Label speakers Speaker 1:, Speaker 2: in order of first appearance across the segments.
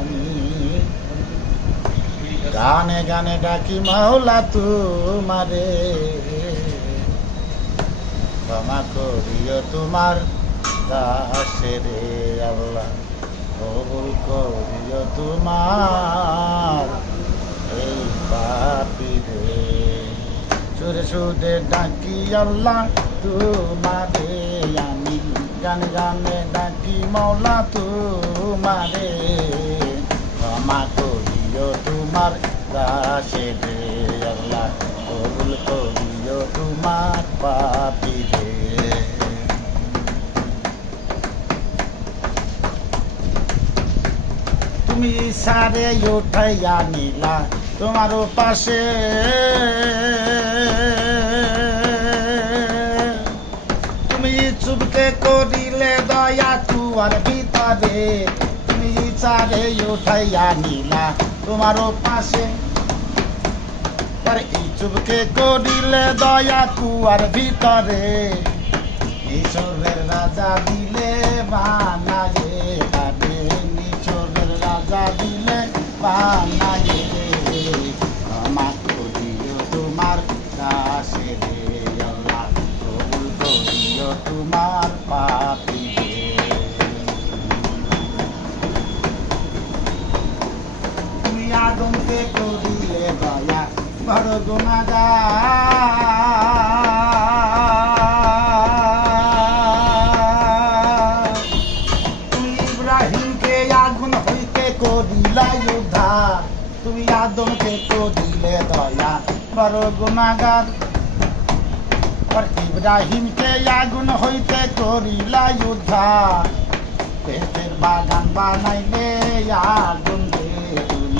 Speaker 1: আমি। গানে গানে ডাকি মাওলা তোমারে। ক্ষমা করিও তোমার দাসে রে আল্লাহ। কবুল করিও তোমার এই পাপি রে। সুরে সুরে ডাকি আল্লাহ তোমারে আমি। গান গানে ডাকি মৌলা তোমারে? ক্ষমা করিও তোমার দাসে রে, আল্লাহ কবুল করিও তোমার পাপি রে। তুমি সারে উঠাইয়া নিলা তোমার পাশে। তুমি চুপকে করিলে কুয়ার ভিতরে, তুমি সারে উঠাইয়া নিলা তোমার পাশে। এই চুপকে করিলে দয়া কুয়ার ভিতরে রাজা দিলে বানায়ে আরে ঈশ্বরের রাজা দিলে তোমার করিও তোমার পাপি। তুমি আদমকে করিলে দয়া বড় গুণাগার তুমি ইব্রাহিমকে আগুন হইতে করিলা যোদ্ধা তুমি আদমকে করিলে দয়া বড় গুণাগার আর ইব্রাহিমকে আগুন হইতে করিলা যোদ্ধা পেটের বাগান বানাইলে আগুন দে তুমি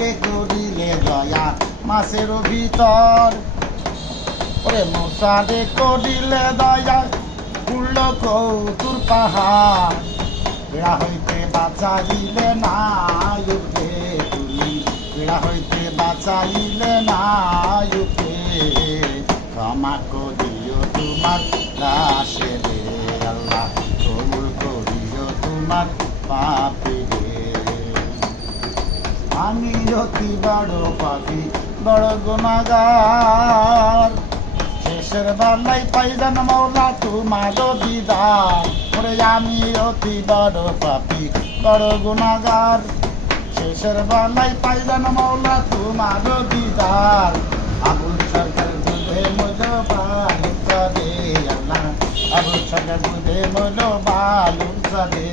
Speaker 1: নুসকে করিলে দয়া? মাসের ভিতর। ওরে মুসারে করিলে দয়া। তুল্য কৌতুর পাহাড়। বেড়া হইতে বাঁচাইলে না উঠে তুমি। বেড়া হইতে বাঁচাইলে না উঠে ক্ষমা করিও তোমার দাসে আল্লাহ। কবুল করিও তোমার পাপি আমি অতি বড় পাপি বড় গুণাগার। শেষের বেলায় পাইজান মৌলা তোমার দিদার ওরে আমি অতি বড় পাপি বড় গুণাগার। শেষের বেলায় পাইজান মৌলা তোমার দিদার আবুল সরকার দুধে মজো বালু সদে আবুল সরকার দুধে মজো বালু সদে।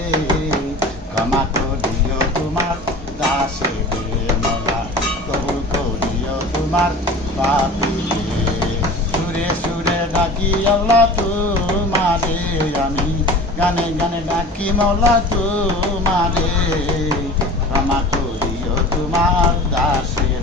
Speaker 1: তোমার পাপি। সুরে সুরে ডাকি আল্লাহ তোমারে। আমি গানে গানে ডাকি মৌলা তোমারে। ক্ষমা করিও তোমার দাসে।